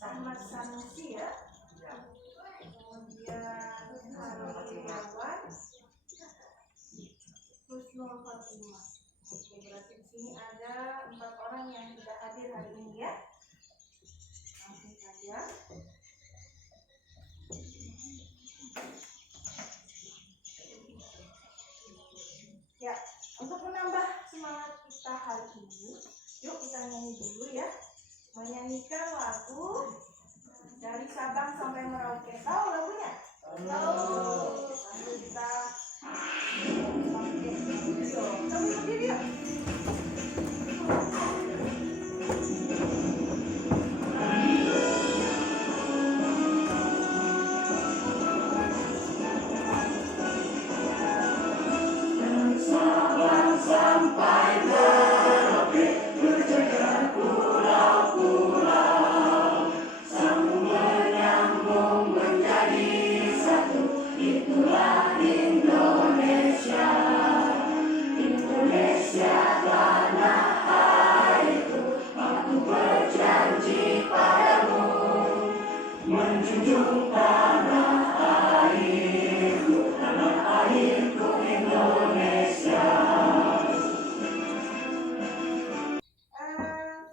Ahmad Sanusi ya. Kemudian Hariawan Husnul Fatimah. Oke, berarti di sini ada 4 orang yang sudah hadir hari ini ya. Langsung saja. Ya, untuk menambah semangat kita hari ini, yuk kita nyanyi dulu ya. Menyanyikan lagu dari Sabang sampai Merauke. Tahu lagunya? Tahu. Lalu kita pakai video. Kita berdiri yuk.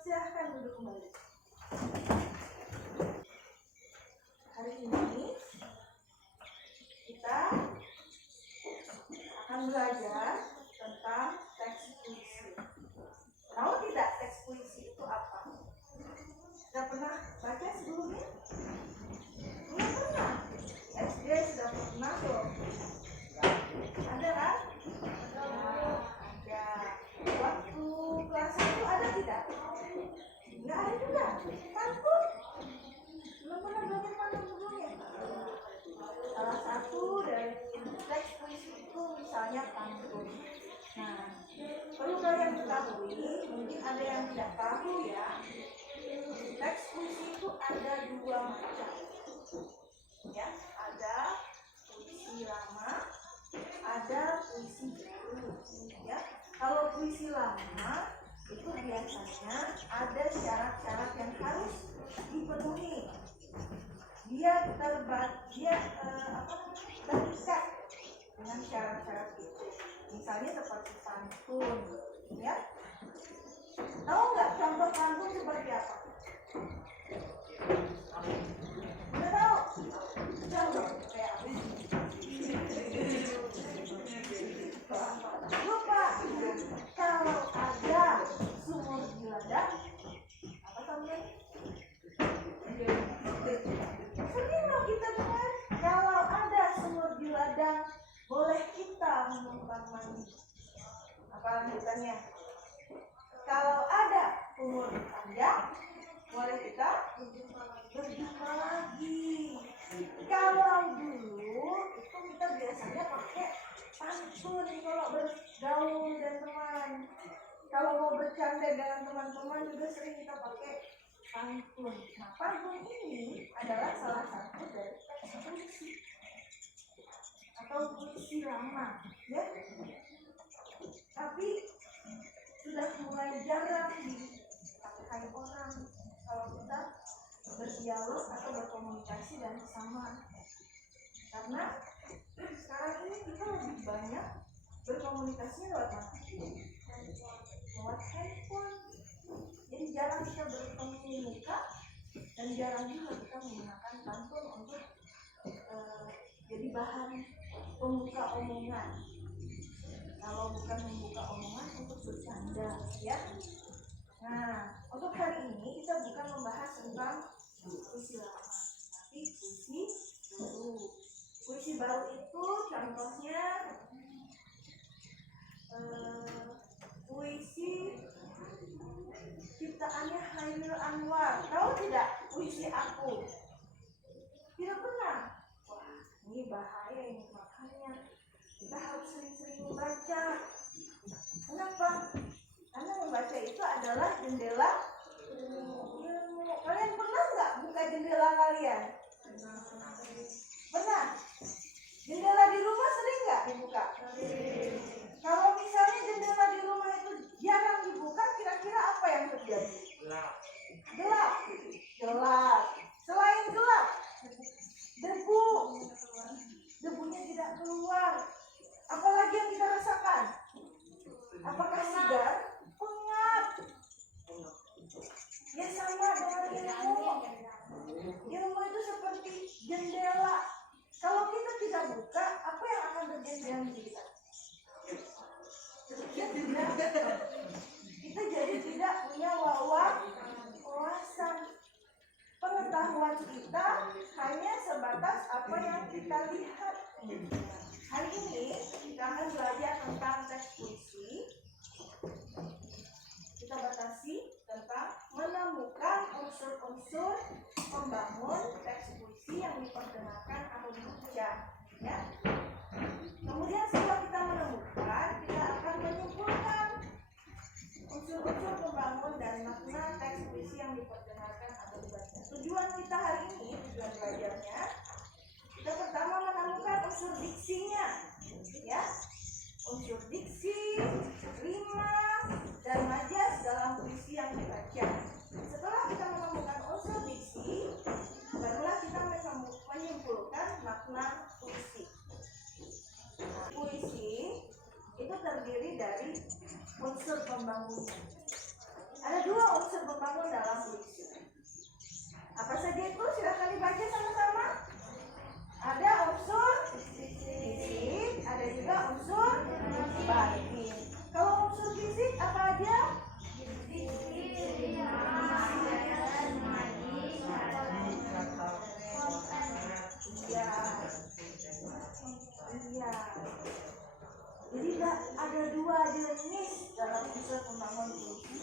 Silahkan duduk kembali. Hari ini kita akan belajar tentang teks puisi. Tahu tidak teks puisi itu apa? Sudah pernah baca sebelumnya? Belum pernah. SD sudah pernah belum? Ada kan? Ada. Waktu kelas 1 ada tidak? Nggak ada juga. Pantun. Belum pernah belajar pantun sebelumnya. Salah satu dari teks puisi itu misalnya pantun. Nah, perlu kalian ketahui, mungkin ada yang tidak tahu ya. Teks puisi itu ada 2 macam. Ya, ada puisi lama, ada puisi baru. Ya, kalau puisi lama itu biasanya ada syarat-syarat yang harus dipenuhi. Dia terikat dengan syarat-syarat itu. Misalnya seperti pantun, ya. Tahu nggak contoh pantun seperti apa? Udah tahu? Contoh kayak apa? Lupa. Kalau ada sumur di ladang, apa namanya? Sering loh kita dengar, kalau ada sumur di ladang, boleh kita menumpang mandi. Apa lanjutannya? Kalau ada umur panjang, boleh kita berjumpa lagi. Kalau dulu itu kita biasanya pakai pantun kalau bergaul dan teman. Kalau mau bercanda dengan teman-teman juga sering kita pakai pantun. Nah, pantun ini adalah salah satu dari teks puisi atau puisi lama, ya. Tapi sudah mulai jarang dipakai orang kalau kita berdialog atau berkomunikasi dan sesama. Karena sekarang ini kita lebih banyak berkomunikasinya lewat mana? Lewat handphone. Jadi jarang kita bertemu muka dan jarang juga kita menggunakan pantun untuk jadi bahan pembuka omongan. Kalau bukan membuka omongan untuk bercanda, ya. Nah, untuk hari ini kita bukan membahas tentang puisi lama, tapi puisi baru. Puisi baru itu contohnya puisi ciptaannya Hairil Anwar. Tahu tidak puisi aku? Tidak pernah. Wah, ini bahaya ini, makanya kita harus sering-sering membaca. Kenapa? Karena membaca itu adalah jendela ilmu. Kalian pernah nggak buka jendela kalian? Pernah? Jendela di rumah sering nggak dibuka? Kalau misalnya jendela di rumah itu jarang dibuka, kira-kira apa yang terjadi? Gelap. Gelap. Selain gelap, debu. Debunya tidak keluar. Apalagi yang kita rasakan? Apakah segar? Pengap. Ya sama dengan ilmu. Ilmu itu seperti jendela. Kalau kita tidak buka, apa yang akan terjadi dengan kita? Kita jadi tidak punya wawasan. Pengetahuan kita hanya sebatas apa yang kita lihat. Hari ini kita akan belajar tentang teks puisi. Kita batasi tentang menemukan unsur-unsur membangun teks puisi yang diperdengarkan atau dibaca. Ya. Kemudian setelah kita menemukan, kita akan menyimpulkan unsur-unsur pembangun dan makna teks puisi yang diperdengarkan atau dibaca. Tujuan kita hari ini, tujuan belajarnya, kita pertama menemukan unsur diksinya, ya, unsur diksi, rima, dan majas dalam puisi yang dibaca. Setelah kita menemukan unsur diksi, barulah kita menyimpulkan makna puisi. Puisi itu terdiri dari unsur pembangun. Ada dua unsur pembangun dalam puisi. Apa saja itu? Silakan dibaca sama-sama. Ada unsur fisik, ada juga unsur batin. Kalau unsur fisik apa aja? Iya. Jadi ada dua jenis dalam unsur pembangun puisi.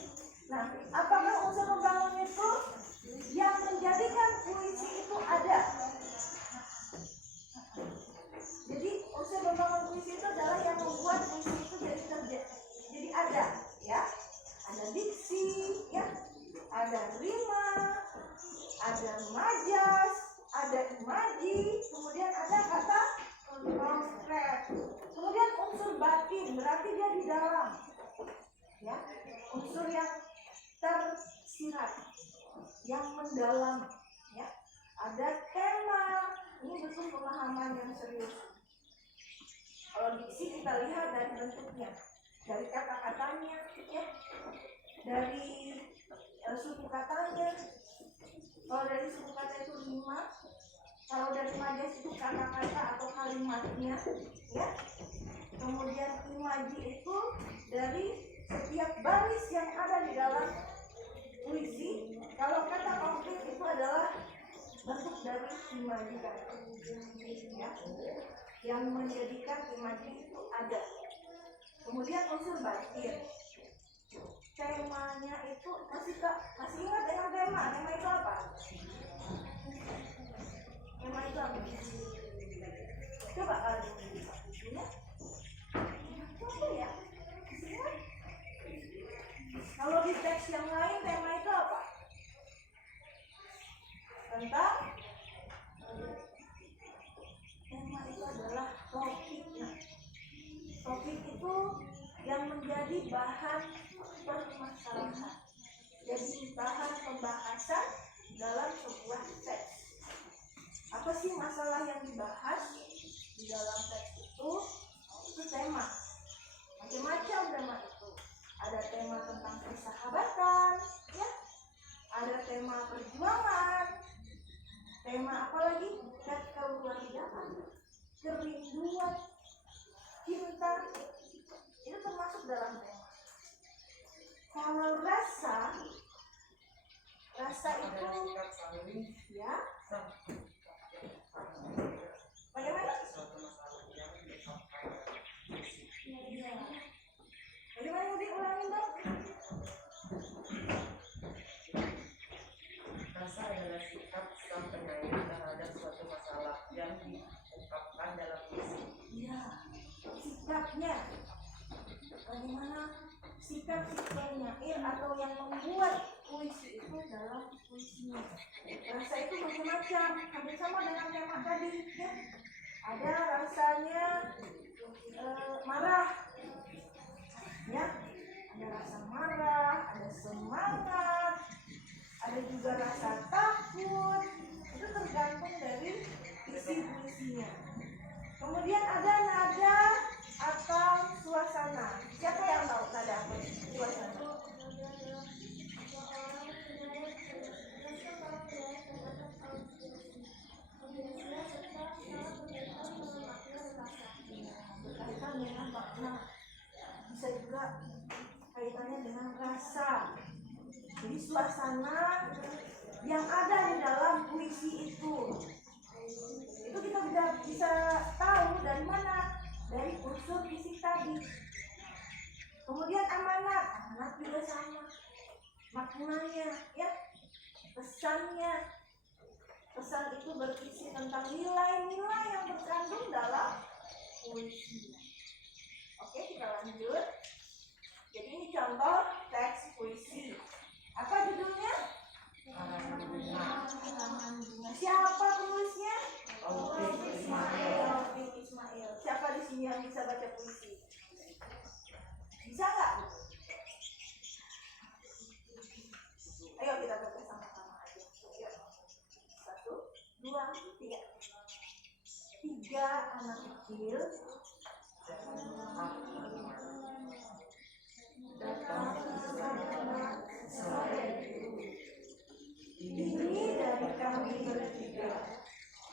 Nah, apakah unsur pembangun itu yang menjadikan puisi itu ada? Jadi unsur pembangun puisi itu adalah yang membuat puisi itu jadi ada, ya. Ada diksi, ya. Ada rima, ada majas, ada imaji, kemudian ada kata konkret. Kemudian unsur batin berarti dia di dalam, ya. Unsur yang tersirat, yang mendalam, ya. Ada tema, ini betul pemahaman yang serius. Kalau diksi kita lihat dari bentuknya, dari kata-katanya, ya, dari suku katanya. Kalau dari suku kata itu rima, kalau dari majas itu kata-kata atau kalimatnya, ya. Kemudian imaji itu dari setiap baris yang ada di dalam puisi. Kalau kata konkret itu adalah bentuk dari imaji, ya, yang menjadikan imaji itu ada. Kemudian unsur batin, temanya itu masih ingat dengan tema? Tema itu apa? Tema itu apa? Coba kalian ya. Apa ya? Kalau di teks yang lain tema itu apa? Tentang tema itu adalah topiknya. Topik itu yang menjadi bahan permasalahan, jadi bahan pembahasan dalam sebuah teks. Apa sih masalah yang dibahas di dalam teks itu? Itu tema. Macam-macam tema itu. Ada tema tentang persahabatan, ya. Ada tema perjuangan. Tema apa lagi? Kekeluargaan, kerinduan, cinta. Itu termasuk dalam tema. Kalau rasa itu, ya. Bagaimana? Ya. Bagaimana diulangi dong? Rasa adalah sikap sang penyair terhadap suatu masalah yang diungkapkan dalam puisi. Ya, sikapnya. Bagaimana sikap si penyair atau yang membuat puisi itu dalam puisinya. Rasa itu macam-macam, hampir sama dengan tema tadi, ya. Ada rasanya marah, ya. Ada rasa marah, ada semangat, suasana yang ada di dalam puisi itu. Itu kita bisa tahu dari mana? Dari unsur fisik tadi. Kemudian amanat juga sama. Maknanya, ya, pesannya. Pesan itu berisi tentang nilai-nilai yang terkandung dalam puisi. Oke, kita lanjut. Jadi ini contoh teks puisi. Apa judulnya? Karangan bunga. Siapa penulisnya? Taufik Ismail. Taufik Ismail. Siapa di sini yang bisa baca puisi? Bisa nggak? Ayo kita baca sama-sama aja. Ayo. 1, 2, 3. 3 anak kecil datang bersama sore. Ini dari kami bertiga.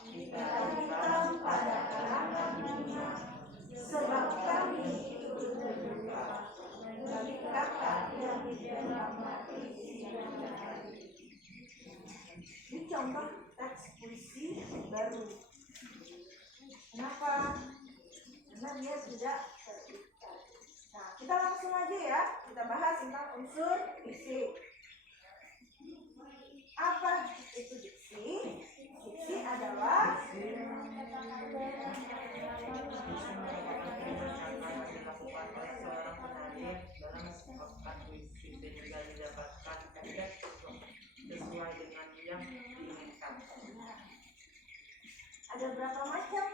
Kita hitam pada karangan bunga, sebab kami ikut berduka bagi kakak yang dibilang mati siang dan hari. Ini contoh teks puisi baru. Kenapa? Karena dia tidak terikat. Nah, kita langsung aja ya. Kita bahas tentang unsur fisik. Apa itu diksi? Diksi adalah ada berapa macam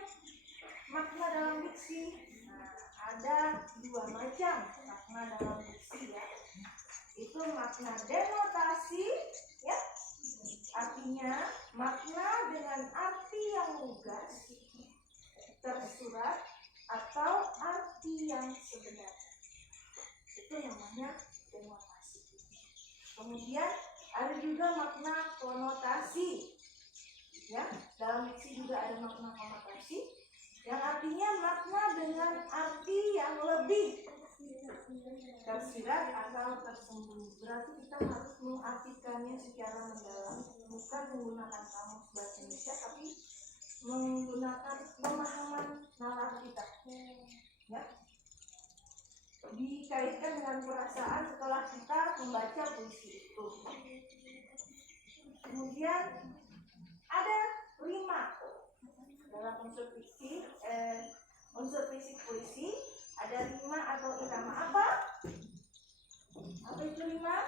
makna dalam diksi? Nah, ada 2 macam makna dalam diksi ya. Itu makna denotasi ya. Artinya makna dengan arti yang lugas, tersurat atau arti yang sebenarnya. Itu namanya denotasi. Kemudian ada juga makna konotasi. Ya, dalam diksi juga ada makna konotasi yang artinya makna dengan arti yang lebih tersirat atau tersembunyi. Berarti kita harus mengartikannya secara mendalam, bukan menggunakan kamus bahasa Indonesia, tapi menggunakan pemahaman nalar kita. Ya, dikaitkan dengan perasaan setelah kita membaca puisi itu. Kemudian ada rima dalam unsur fisik puisi. Ada rima atau irama. Apa itu rima?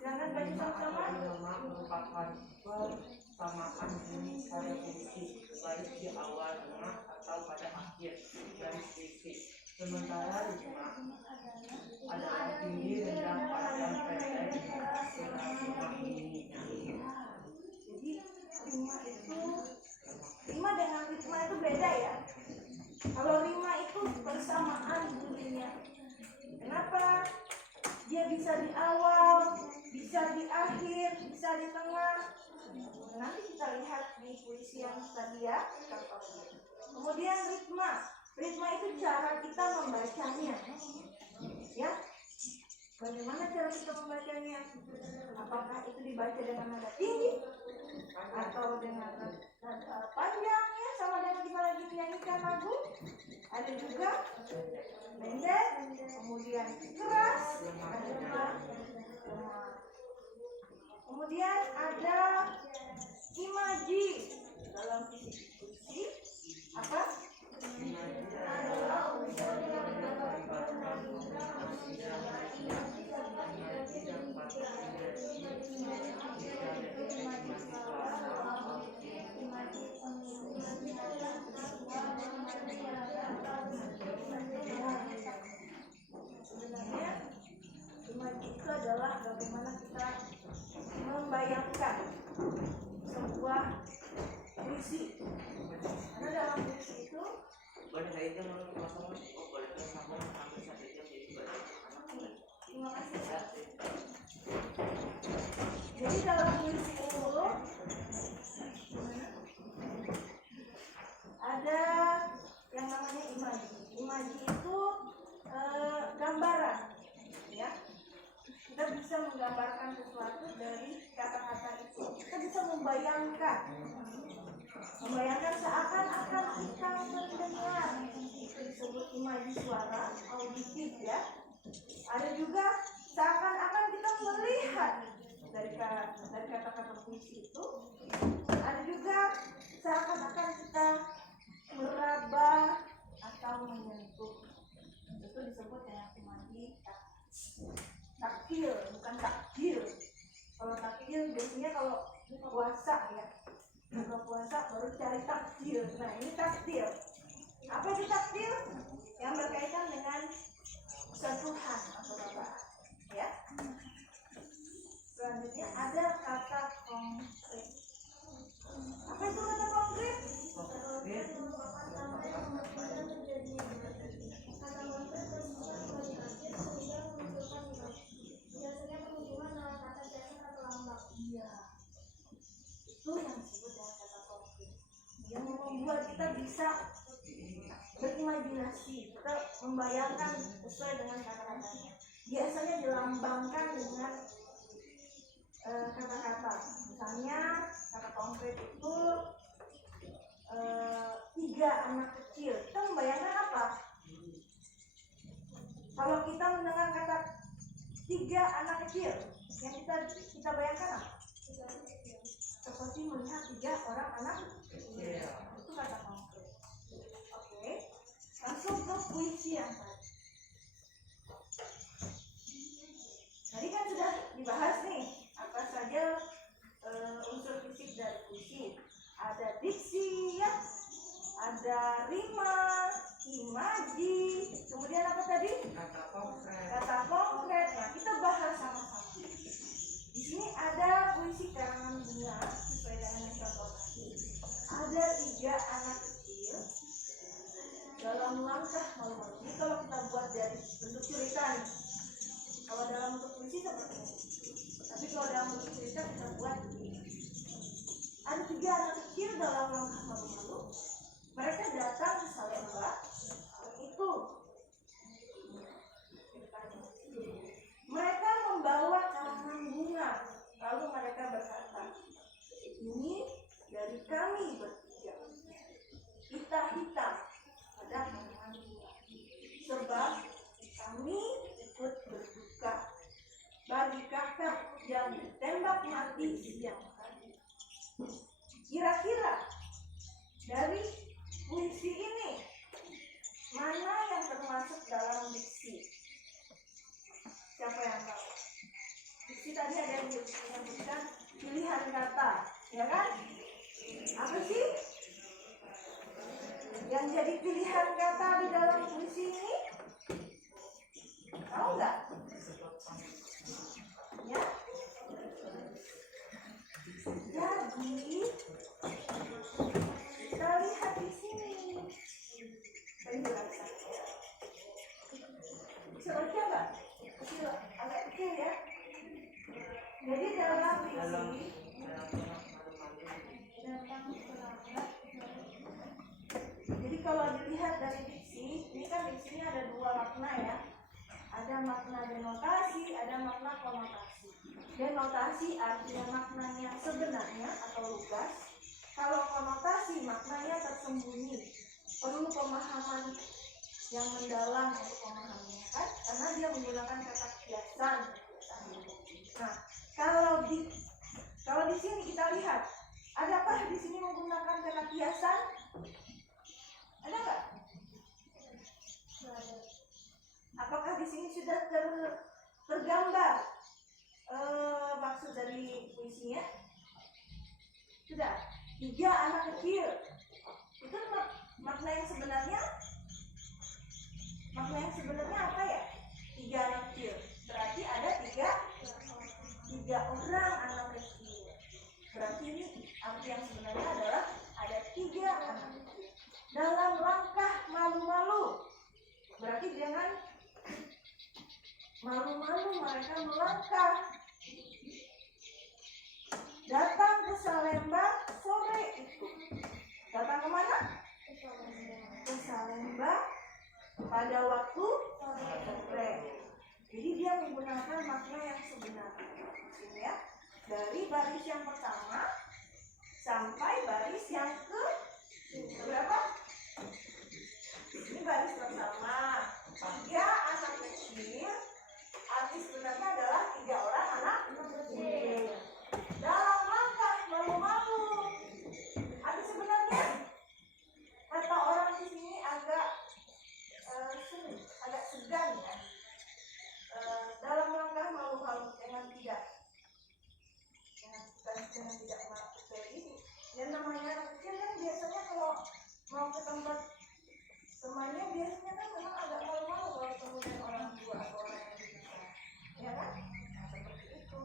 Jangan baca sama-sama. Irama merupakan persamaan bunyi pada puisi, baik di awal, tengah, atau pada akhir dari puisi. Sementara rima adalah tinggi, rendah, panjang, pendek, serta bunyi. Jadi rima dengan ritma itu beda ya. Kalau rima itu persamaan bunyinya. Kenapa? Dia bisa di awal, bisa di akhir, bisa di tengah. Nanti kita lihat di puisi yang tadi ya. Kemudian ritma. Ritma itu cara kita membacanya. Ya. Bagaimana cara kita membacanya? Apakah itu dibaca dengan nada tinggi atau dengan nada panjang ya, sama dengan kita lagi menyanyikan lagu? Ada juga pendek, kemudian keras, ada juga lemah. Kemudian ada imaji dalam puisi. Apa? Adalah unsur yang melibatkan sebenarnya imaji itu adalah bagaimana kita membayangkan sebuah puisi. Karena dalam puisi itu terima kasih. Jadi dalam puisi itu ada yang namanya imaji. Imaji itu gambaran, ya. Kita bisa menggambarkan mengatakan sesuatu dari kata-kata itu. Kita bisa membayangkan seakan-akan kita mendengar. Itu disebut imaji suara, auditif ya. Ada juga seakan-akan kita melihat dari kata-kata puisi itu. Ada juga seakan-akan kita meraba atau menyentuh. Itu disebut dengan imaji taktil, bukan taktil. Kalau taktil biasanya kalau buka puasa ya, buka puasa baru cari taktil. Nah ini taktil. Apa itu taktil? Yang berkaitan dengan sentuhan atau babaan ya. Selanjutnya ada kata konkret. Apa itu kata konkret? Iya, itu yang disebut dengan kata konkret, yang membuat kita bisa berimajinasi, kita membayangkan sesuai dengan kata-katanya. Biasanya dilambangkan dengan kata-kata. Misalnya kata konkret itu 3 anak kecil. Kita membayangkan apa? Kalau kita mendengar kata 3 anak kecil, yang kita bayangkan apa? Seperti melihat 3 orang anak kecil. Itu kata konkret. Oke, langsung ke puisi yang tadi. Tadi kan sudah dibahas nih apa saja unsur fisik dari puisi. Ada diksi ya, ada rima, imaji, kemudian apa tadi? Kata konkret. Nah, kita bahas sama-sama. Di sini ada puisi karangan bunga sesuai dengan yang contoh tadi. Ada 3 anak kecil dalam langkah malu-malu. Ini kalau kita buat dari bentuk cerita nih. Kalau dalam bentuk puisi seperti ini. Tapi kalau dalam bentuk cerita kita buat ada 3 anak kecil dalam langkah malu-malu. Mereka datang ke Salemba. Itu mereka membawa karangan bunga. Lalu mereka berkata, ini dari kami bertiga. Kita hitam pada karangan bunga. Sebab kami ikut berduka bagi kakak yang ditembak mati siang hari. Kira-kira dari puisi ini mana yang termasuk dalam diksi? Siapa yang tahu? Diksi tadi ada yang menyebutkan pilihan kata, ya kan? Apa sih yang jadi pilihan kata di dalam puisi ini? Tahu nggak? Ya. Jadi kita lihat di sini. Saya jelaskan. Bisa baca nggak? Kecil, agak kecil ya. Jadi dalam diksi jadi kalau dilihat dari diksi, ini kan diksinya ada 2 makna ya. Ada makna denotasi, ada makna konotasi. Denotasi artinya maknanya sebenarnya atau lugas. Kalau konotasi maknanya tersembunyi. Perlu pemahaman yang mendalam untuk memahaminya kan? Karena dia menggunakan kata kiasan. Nah, kalau di sini kita lihat, adakah di sini menggunakan kata kiasan? Ada nggak? Apakah di sini sudah tergambar maksud dari puisinya? Sudah. 3 anak kecil. Itu makna yang sebenarnya apa ya? 3 anak kecil. Berarti ada 3 orang anak kecil. Berarti ini arti yang sebenarnya adalah ada 3 anak kecil dalam langkah malu-malu. Berarti dengan malu-malu mereka melangkah datang ke Salemba sore itu. Datang kemana? Ke Salemba pada waktu sore. Jadi dia menggunakan makna yang sebenarnya. Sini ya, dari baris yang pertama sampai baris yang ke berapa? Ini baris pertama. 3 anak kecil. Arti sebenarnya adalah 3 orang anak kecil dalam langkah malu-malu. Arti sebenarnya kata orang di sini agak segan ya. Dalam langkah malu-malu dengan tidak kayak ini. Dan namanya anak kecil kan biasanya kalau mau ke tempat temannya biasanya kan memang agak malu-malu kalau ketemu dengan orang tua atau orang yang lebih besar, ya kan? Nah, seperti itu.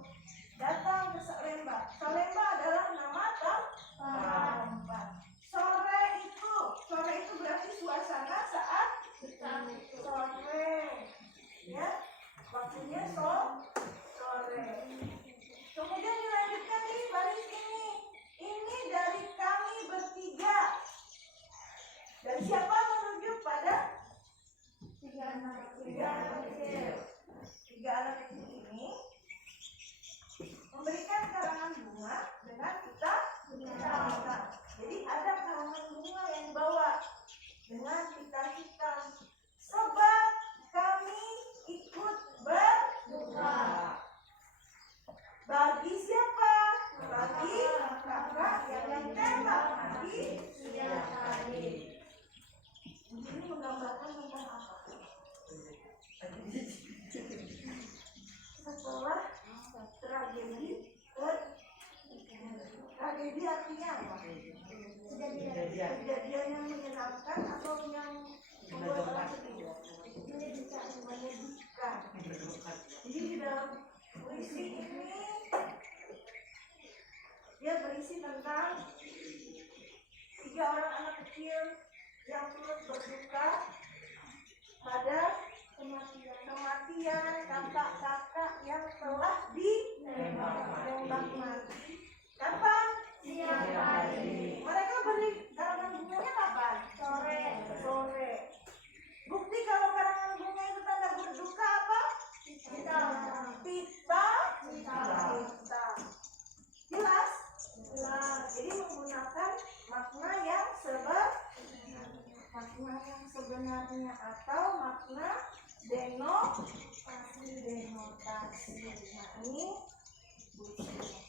Datang ke Salemba. Salemba adalah nama tempat. Sore itu berarti suasana saat sore, ya. Waktunya sore. Kemudian dilanjutkan di baris ini. Ini dari kami bertiga. Dari siapa menuju pada 3 anak kecil. 3 anak kecil ini memberikan karangan bunga dengan kita. Jadi ada karangan bunga yang dibawa dengan kita. Sebab kami ikut berduka. Bagi siapa? Bagi kakak yang ditembak mati siang hari. Ini menggambarkan tentang apa? Setelah tragedi artinya apa? Kejadian yang menyenangkan atau yang membuat orang sedih? Menyedihkan. Jadi di dalam puisi ini dia berisi tentang 3 orang anak kecil yang turut berduka pada kematian kakak-kakak yang telah ditembak mati. Kapan? Siang hari. Mereka beri karangan bunganya kapan? Sore. Bukti kalau karangan bunga itu tanda berduka apa? Pita. Jelas. Jadi menggunakan makna yang sebenarnya atau makna denotasi. Nah, ini puisinya.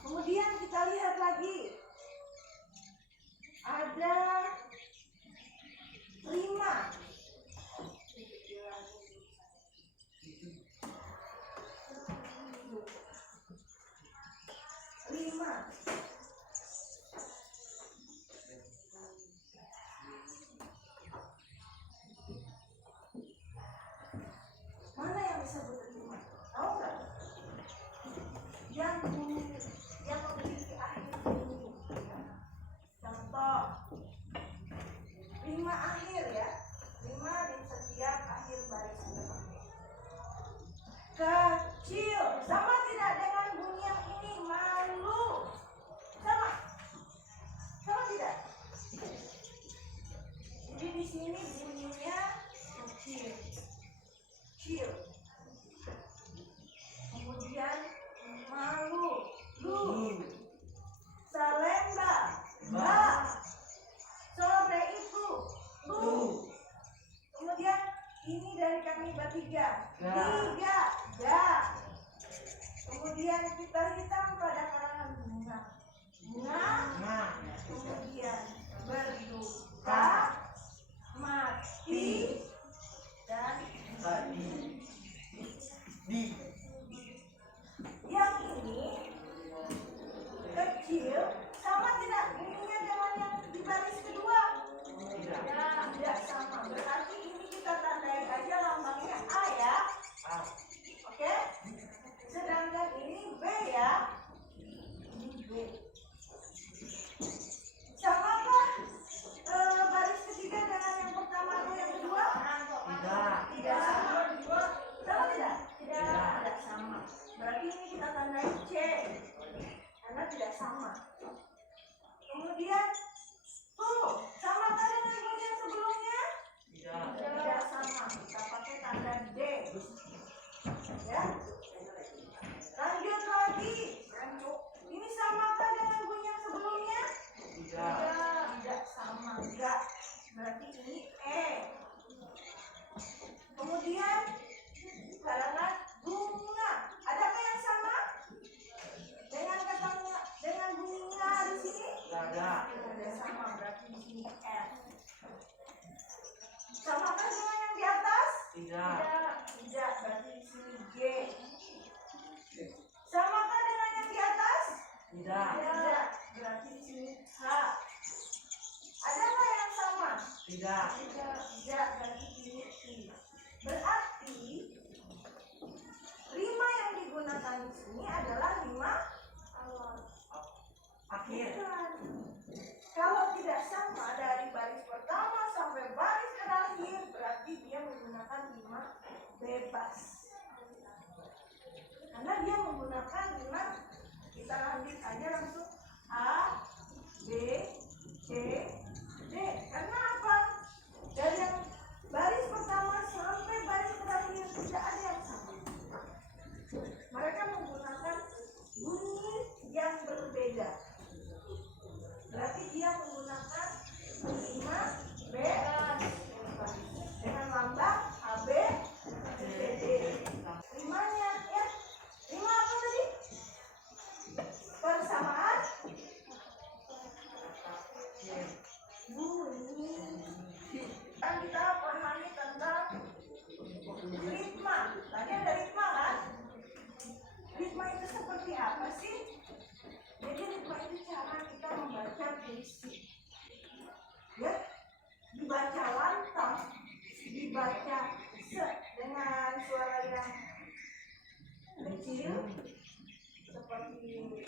Kemudian kita lihat lagi ada rima. Mana yang bisa berterima? Tahu nggak? Yang memiliki akhir bunyi. Contoh, rima akhir ya. Rima di setiap akhir baris. Kecil, sama tidak dengan bunyi yang ini? Malu, sama tidak? Jadi di sini bunyinya kecil. Kemudian malu, lu. Salemba, ba. Sore itu, lu. Kemudian ini dari kami bertiga, 3, ga. Kemudian kita hitam pada karangan bunga. Kemudian berduka, mati, dan yang ini kecil sama tidak bunyinya dengan yang di baris kedua? Tidak sama. Berarti ini kita tandai aja lambangnya A ya. Oke? Sedangkan ini B ya. Ini B. Samakah baris ketiga dengan yang pertama atau yang kedua? Tidak sama. Sama tidak? Tidak sama. Berarti ini kita tandai C karena tidak sama. Kemudian tuh sama dengan bunyi yang sebelumnya? Tidak sama. Kita pakai tanda D. Tidak. Tidak, berarti di sini G. Samakah dengan yang di atas? Tidak. Tidak, berarti di sini H. Ada nggak yang sama? Tidak. Tidak, berarti di sini I. Berarti rima yang digunakan di sini adalah rima awal. Akhir. Bukan. Kalau tidak sama dari baris pertama sampai baris terakhir, berarti dia menggunakan rima bebas. Karena dia menggunakan rima, kita lanjut aja langsung A, B, C, D. Karena apa? Dari yang baris pertama sampai baris terakhir tidak ada yang sama. Mereka menggunakan bunyi yang berbeda. Berarti dia menggunakan rima bebas dengan lambang AB, CD. Rimanya ya, rima apa tadi? Persamaan bunyi. Dan kita pahami tentang ritma. Tadi ada ritma kan? Ritma itu seperti apa sih? Jadi ritma itu cara kita membaca puisi. Ya, dibaca lantang, dibaca dengan suara yang kecil, seperti ini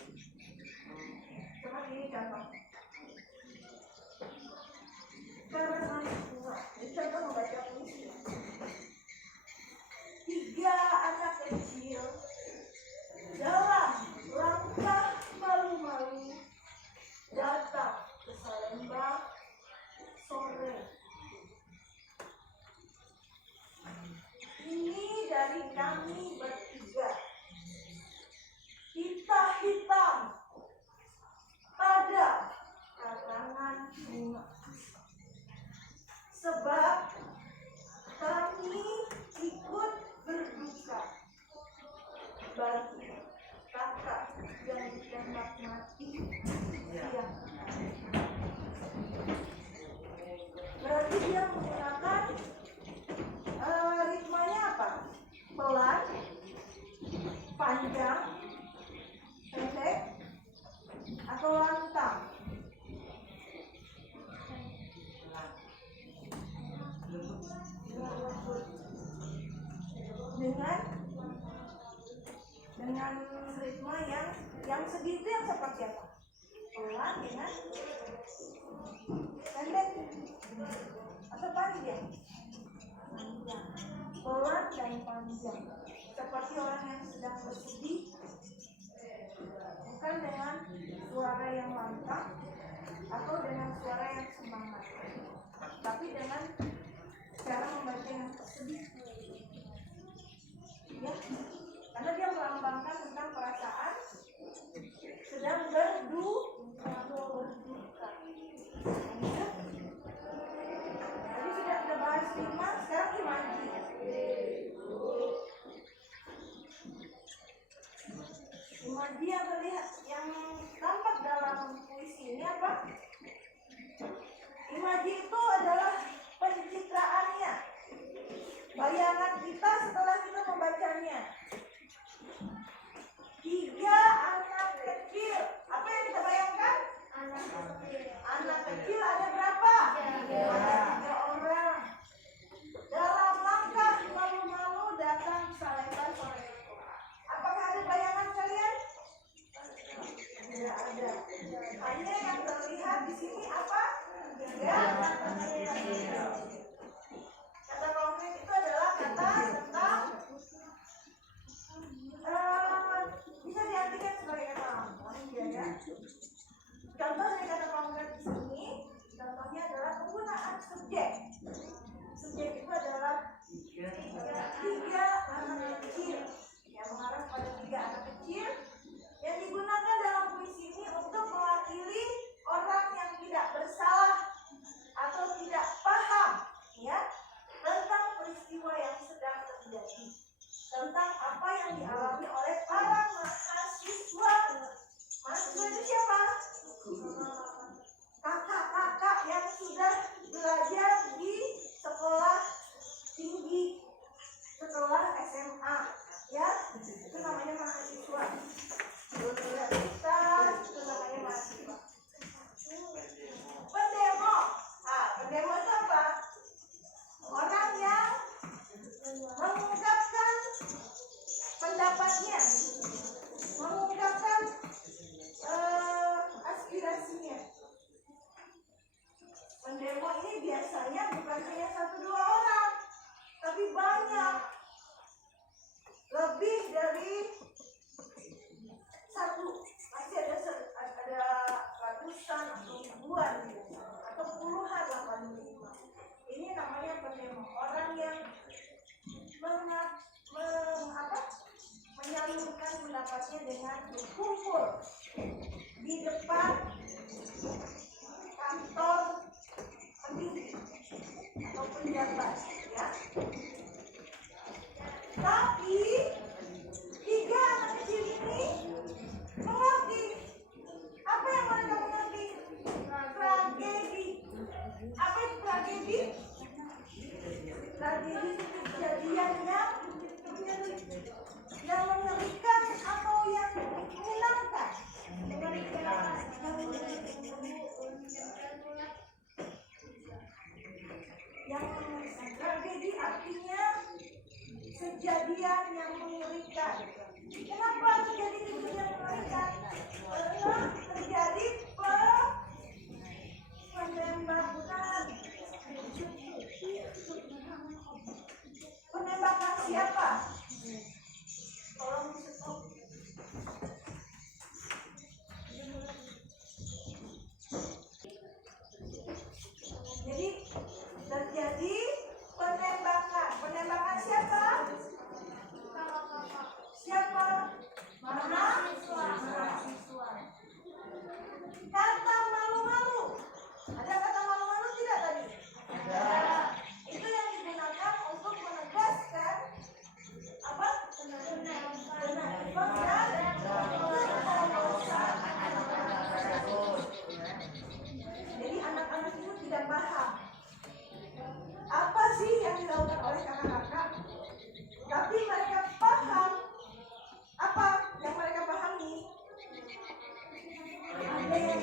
contoh. Ini contoh membaca puisi. 3 anak kecil dalam langkah malu-malu datang ke Salemba sore. Ini dari kami bertiga. Kita hitam pada karangan bunga. Sebab kami ikut berduka bagi kakak yang ditembak mati siang. Berarti dia menggunakan ritmanya apa? Pelan, panjang, pendek, atau lantang? Dengan ritme yang segitu yang seperti apa? Pelan dengan pendek atau panjang? Panjang. Pelan dan panjang. Seperti orang yang sedang bersedih, bukan dengan suara yang lantang atau dengan suara yang semangat, tapi dengan cara membaca yang sedih. Ya, karena dia melambangkan tentang perasaan sedang berduka. Tadi sudah kita bahas rima, sekarang imaji. Imaji yang terlihat, yang tampak dalam puisi ini apa? Imaji itu adalah pencitraannya, bayangan kita setelah kita membacanya. 3 anak kecil. Apa yang kita bayangkan? Anak kecil ada berapa? 3 orang. Dalam langkah malu-malu datang ke Salemba sore. Apakah ada bayangan kalian? Tidak ada. Hanya yang terlihat di sini apa? 3 anak kecil. Kata konkret itu adalah kata tentang bisa diartikan sebagai kata lambang, ya. Contoh dari kata konkret di sini, contohnya adalah penggunaan subjek. Subjek itu adalah 3 anak kecil, yang mengarah pada 3 anak kecil yang digunakan dalam puisi ini untuk mewakili orang yang tidak bersalah atau pendapatnya dengan berkumpul di depan kantor pendidik atau pejabat, ya. Tapi tiga anak kecil ini mengerti. Apa yang mereka mengerti? Tragedi. Apa itu tragedi? Tragedi itu kejadian yang mengerikan atau yang menyenangkan. Yang tragedi artinya kejadian yang mengerikan. Kenapa terjadi kejadian mengerikan? Karena terjadi penembakan. Penembakan siapa? Tolong stop. Jadi terjadi penembakan. Penembakan siapa? Siapa? Mahasiswa. Kata malu-malu. Ada kata malu-malu tidak tadi? Ada. Itu yang digunakan untuk menegaskan apa? Penembakan dan pemborosan. Jadi anak-anak itu tidak paham apa sih yang dilakukan oleh kakak-kakak, tapi mereka paham. Apa yang mereka pahami? Ada yang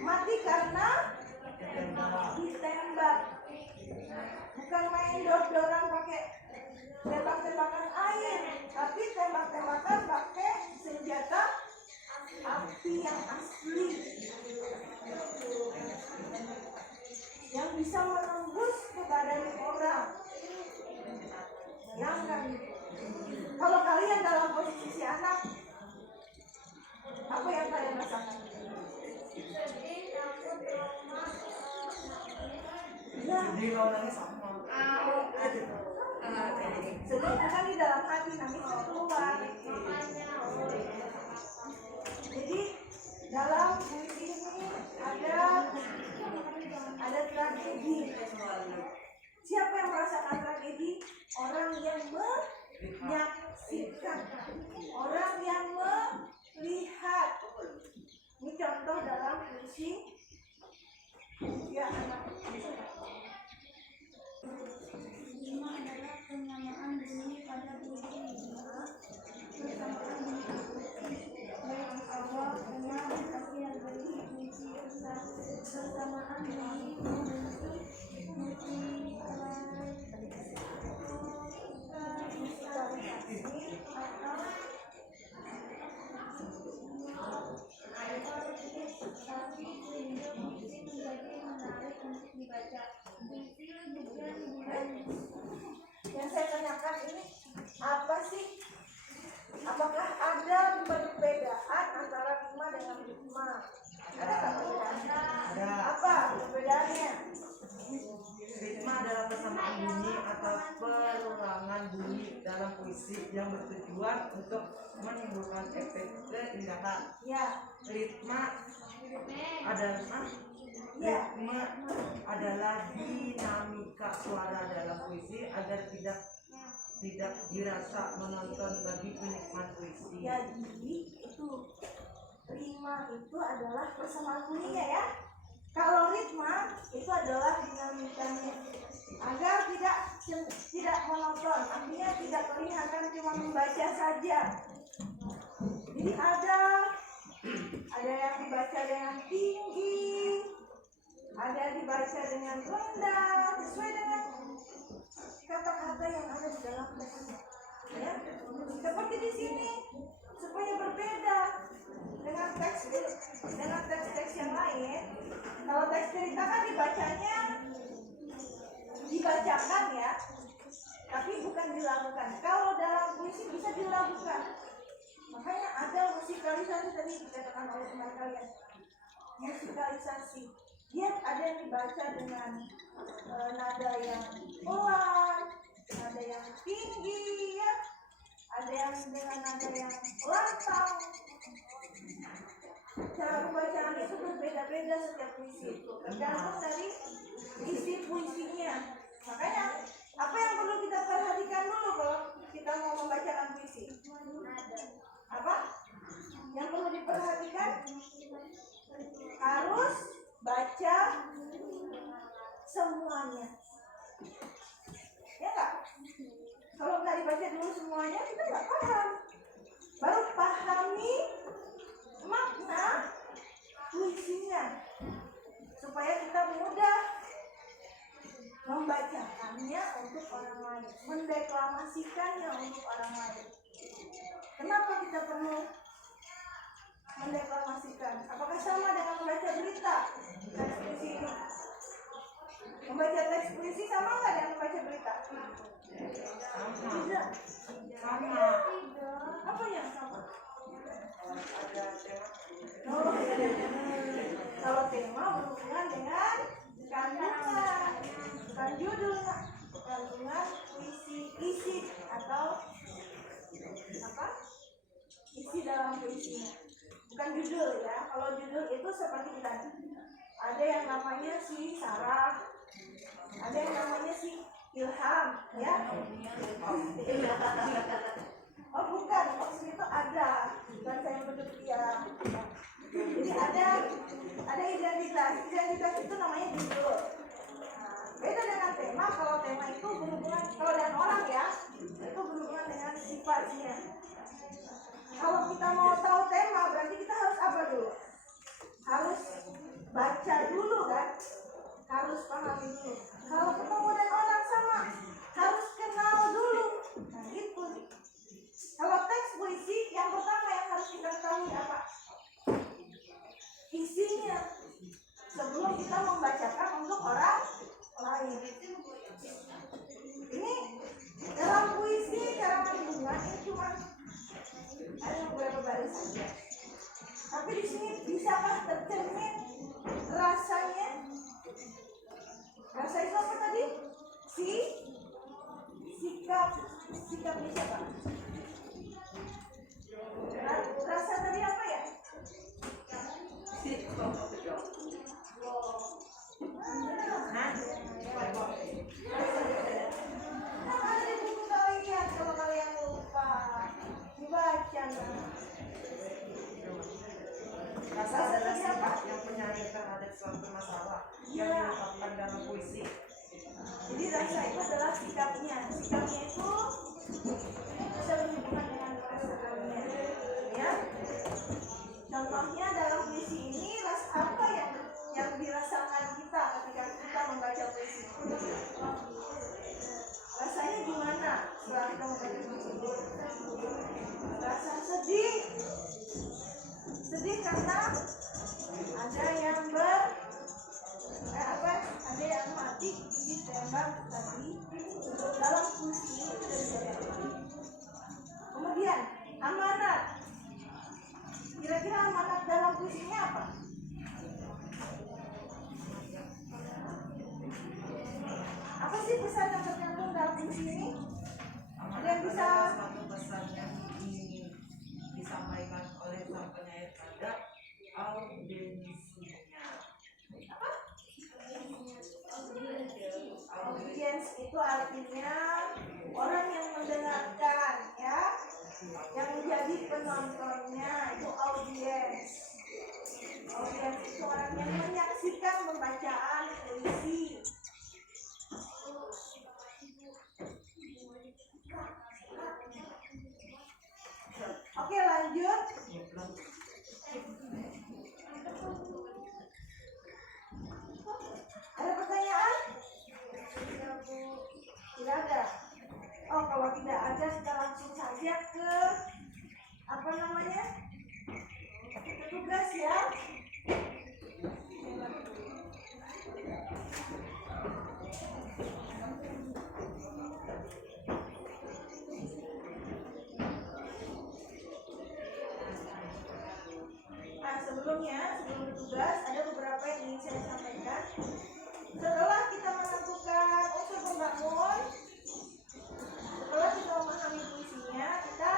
mati karena ditembak. Bukan main dor-doran pakai tembak-tembakan air, tapi tembak-tembakan pakai senjata api yang asli, yang bisa menembus ke badan orang. Yang kan, kalau kalian dalam posisi si anak, apa yang kalian rasakan? Sedih, nangis sama. Sedih bukan di dalam hati, nangis keluar. Jadi dalam puisi ini ada tragedi. Siapa yang merasakan tragedi? Orang yang menyaksikan, orang yang melihat. Ini contoh dalam puisi ya anak. Lima adalah penyamaan bunyi pada puisi lima. Bersamaan bunyi baik awal, tengah, dan akhir dari puisi bersamaan bunyi membentuk yang saya tanyakan ini apa sih? Apakah ada perbedaan antara rima dengan ritma? Ada nggak perbedaannya? Ada. Apa perbedaannya? Ritma adalah persamaan bunyi atau perulangan bunyi dalam puisi yang bertujuan untuk menimbulkan efek keindahan. Ya. Ritma adalah dinamika suara dalam puisi agar tidak dirasa menonton bagi penikmat puisi. Jadi itu rima itu adalah persamaan bunyinya ya. Kalau ritma itu adalah dinamikanya agar tidak monoton, artinya tidak kelihatan cuma membaca saja. Jadi ada yang dibaca dengan tinggi, ada dibaca dengan rendah, sesuai dengan kata-kata yang ada di dalam teks. Ya, seperti di sini supaya berbeda dengan teks yang lain. Kalau teks cerita kan dibacakan ya, tapi bukan dilakukan. Kalau dalam puisi bisa dilakukan. Makanya ada musikalisasi tadi dikatakan oleh teman kalian. Musikalisasi. Dia ada yang dibaca dengan nada yang pelan, nada yang tinggi ya. ada yang dengan nada yang lantang. Cara pembacaan itu berbeda-beda setiap puisi itu, tergantung dari isi puisinya. Makanya apa yang perlu kita perhatikan dulu kalau kita mau membacakan puisi? Apa yang perlu diperhatikan? Harus baca semuanya, ya nggak? Kalau nggak dibaca dulu semuanya, kita nggak paham. Baru pahami makna puisinya, supaya kita mudah membacakannya untuk orang lain, mendeklamasikannya untuk orang lain. Kenapa kita perlu mendeklamasikan? Apakah sama dengan membaca berita? Teks puisi ini, membaca teks puisi sama nggak dengan membaca berita? Tidak. Sama. Apa yang sama? Ada tema. Oh, kalau tema berhubungan dengan kandungan, bukan judul, kandungan puisi, isi atau apa? Isi dalam puisinya, bukan judul ya. Kalau judul itu seperti tadi, ada yang namanya si Sarah, ada yang namanya si Ilham, ya. Oh bukan, maksud itu ada, bukan saya bentuk dia. Jadi ada identitas itu namanya judul. Beda dengan tema. Kalau tema itu berhubungan, kalau dengan orang ya, itu berhubungan dengan sifatnya. Kalau kita mau tahu tema, berarti kita harus apa dulu? Harus baca dulu kan? Harus pahami dulu. Kalau ketemu dengan orang sama, harus kenal dulu. Nah itu. Kalau teks puisi, yang pertama yang harus kita ketahui apa? Isinya. Sebelum kita membacakan untuk orang lain. Ini dalam puisi karangan bunga ini cuma ada beberapa baris saja. Tapi di sini bisakah tercermin rasanya? Rasa itu apa tadi? Sikapnya siapa? Rasa tadi apa ya? Ada di buku kalian, kalau kalian lupa dibaca. Rasa adalah sifat yang penyayang terhadap suatu masalah yang diungkapkan dalam puisi. Jadi rasa itu adalah sikapnya. Sikapnya itu bisa berhubungan dengan rasa kalian, ya. Contohnya dalam puisi ini, rasa apa yang dirasakan kita ketika kita membaca puisi? Rasanya gimana setelah kita membaca puisi? Rasa sedih. Sedih karena ada yang ada yang mati ditembak tadi dalam puisi itu dari siapa? Kemudian amanat. Kira-kira amanat dalam puisinya apa? Apa sih pesan yang terkandung dalam puisi ini? Ada yang bisa? Satu pesan yang ingin disampaikan oleh sang penyair pada audiensinya. Apa? Audiens itu artinya orang yang mendengarkan, ya, yang menjadi penontonnya itu audiens. Audiens itu orang yang menyaksikan pembacaan puisi. Oke, lanjut. Ada pertanyaan? Tidak ada. Oh, kalau tidak ada, kita langsung saja ke apa namanya? Ke tugas ya. Sebelum tugas ada beberapa yang ingin saya sampaikan. Setelah kita menentukan unsur pembangun, setelah kita memahami puisinya, kita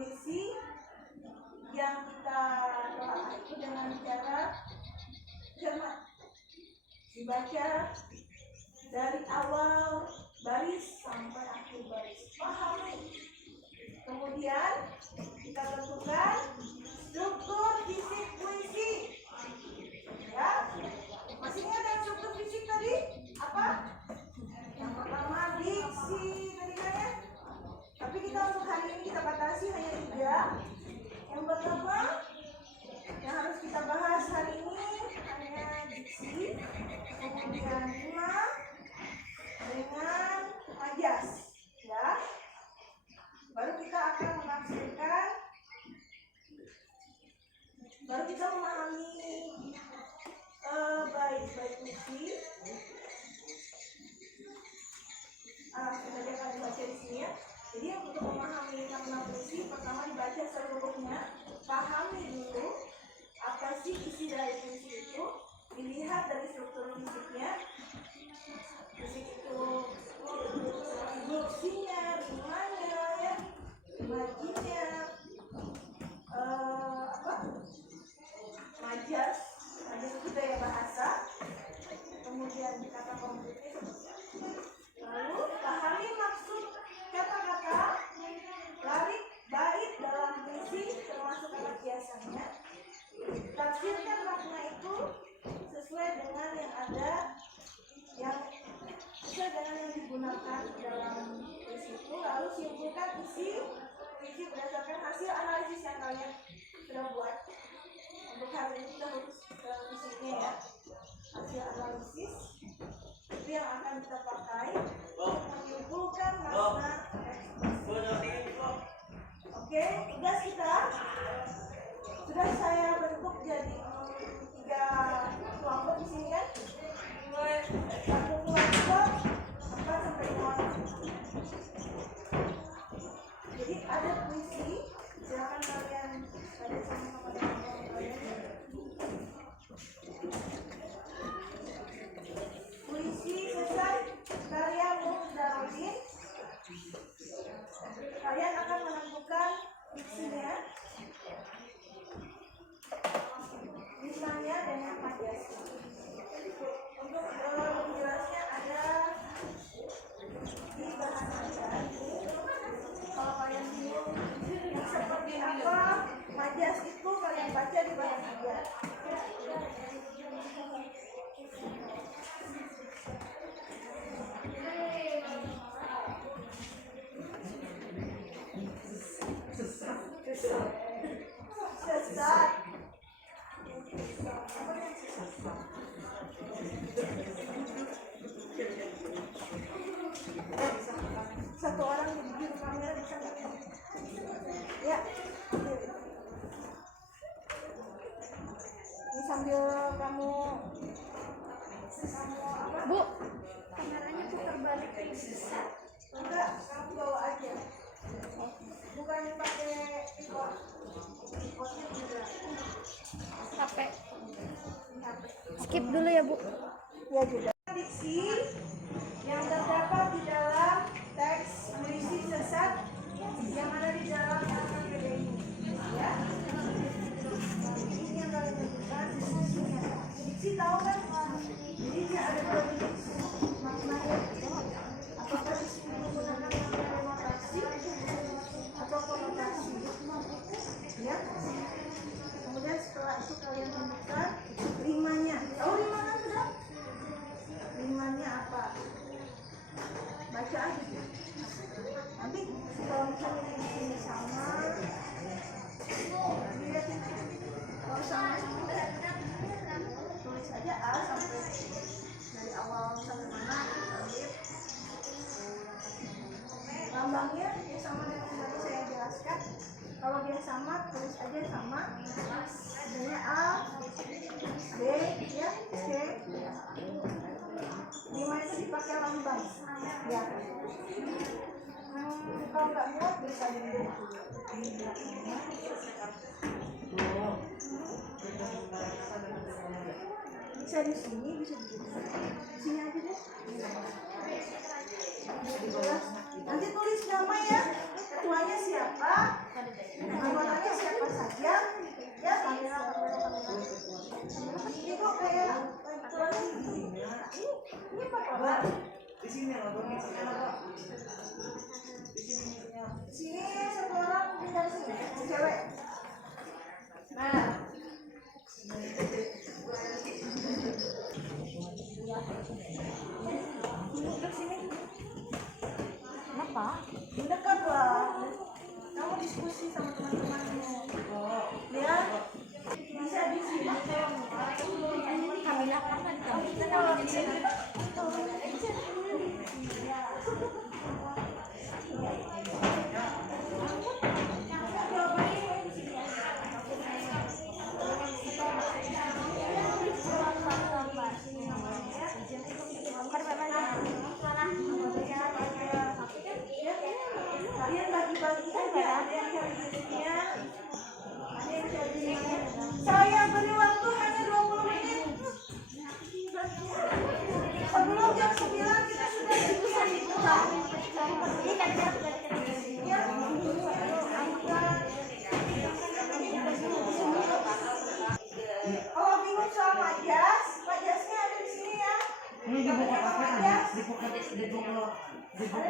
puisi yang kita telah itu dengan cara cermat, dibaca dari awal baris sampai akhir baris, pahami. Kemudian kita tentukan struktur fisik puisi. Ya, masih ingat yang struktur fisik tadi? Apa? Yang pertama diksi tadi kan ya. Tapi kita untuk hari ini kita batasi hanya 3. Yang pertama yang harus kita bahas hari ini hanya diksi, kemudian rima dengan majas, ya. Baru kita akan menafsirkan, baru kita memahami baik-baik puisi. Sudah dia akan dibaca di sini ya. Jadi untuk memahami makna puisi, pertama dibaca seluruhnya, pahami dulu apa sih isi dari puisi itu, dilihat dari struktur fisiknya. Fisik itu diksinya, rimanya, ya, majinya, majas itu gaya bahasa, kemudian kata konkretnya. Lalu pahami maksud kata-kata, larik bait dalam puisi termasuk kata kiasannya. Tafsirkan makna itu sesuai dengan yang ada, yang sesuai dengan yang digunakan dalam puisi itu. Lalu simpulkan isi puisi berdasarkan hasil analisis yang kalian sudah buat. Untuk hari ini kita harus ke fisiknya ya, hasil analisis itu yang akan kita pakai untuk menyimpulkan makna ekspresi. Oke, tugas kita sudah saya bentuk jadi 3 kelompok di sini kan. Satu kelompok 4 sampai 5. Jadi ada puisi, silakan kalian baca sama-sama dengan kalian. Puisi selesai karya Muhdarudin. Kalian akan menentukan diksinya, misalnya dengan majas. Untuk lebih jelasnya ada di bahasan ini. Kalau kalian bingung yang seperti apa majas itu, kalian baca di bahasan dia. Sesat. Satu orang di biru kamera bisa nggak? Ya. Ini sambil kamu apa? Bu, kameranya putar balik kayak sesat. Enggak, kamu bawa aja. Bukan pakai tripod. Tripodnya juga. HP. Skip dulu ya, Bu. Ya juga. Diksi yang terdapat di dalam teks puisi sesat yang ada di dalam RKPD ini, ya. Ini yang kalian tentukan diksinya. Diksi tahu kan? Jadi dia ada 2 diksi maknanya. Apakah diksi menggunakan makna notasi atau konotasi? Ya. Kemudian setelah itu kalian tentukan rimanya. Tahu rima kan sudah? Rimanya apa? Baca aja. Nanti kalau misalnya di sini sama, lihat kalau sama tulis aja A sampai dari awal sampai mana, alif. Lambangnya ya sama dengan yang tadi saya jelaskan. Kalau dia sama, tulis aja sama. Adanya A, B, ya, C. 5 itu dipakai lambang. Ya. Kalau nggak muat bisa dulu. Bisa di sini, bisa di sini aja deh. Nanti tulis nama ya. Ketuanya siapa? empat orang. Di sini lah, di sini lah. Di sini. Sini satu orang tinggal sini, cewek. Nah. Duduk sini. Kenapa? Mendekat lah. Kamu diskusi sama teman-temanmu. Lihat. Bisa di sini. Ini kami lakukan kami kita Kalau kami di sini. Kalian bagi-bagi saja. Ada yang cari duitnya, ada yang cari duitnya. Saya beri waktu hanya 20 menit. Sebelum jam 9 kita sudah diskusi. Ya. Kalau bingung soal majasnya ada di sini ya. Ini di buku paket ada, di buku Ada di buku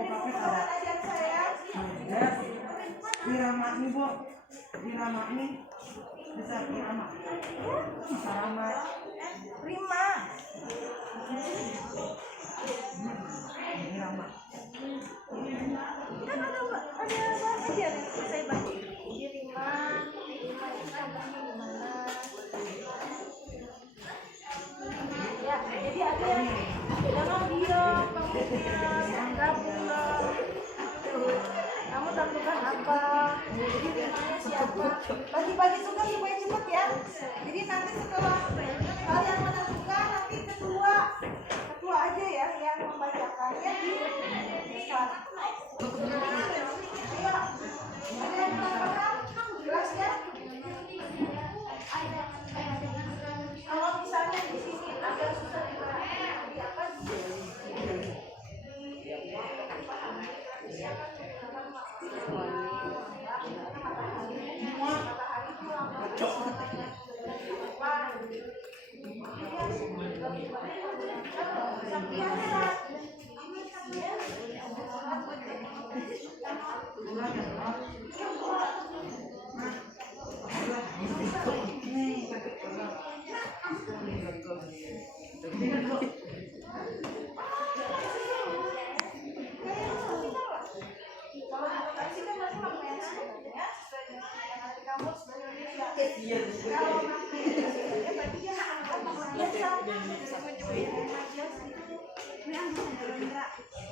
paket ada. bawaan ajar saya. Ya, Irama ini bu, Irama ini bisa Irama, Irama, Rima. Irama. Kan ada bahan ajar yang saya baca. Di Rima itu contohnya di mana? Ya, jadi ada yang jangan diam, kemudian gabung dong. Kamu tentukan apa? Jadi rimanya siapa? Bagi-bagi tugas supaya cepat ya. Jadi nanti setelah kalian menentukan, nanti ketua aja ya yang membacakannya di depan. Ayo, ada yang belum paham? Jelas ya? Kalau misalnya di sini agak susah dipahami, apa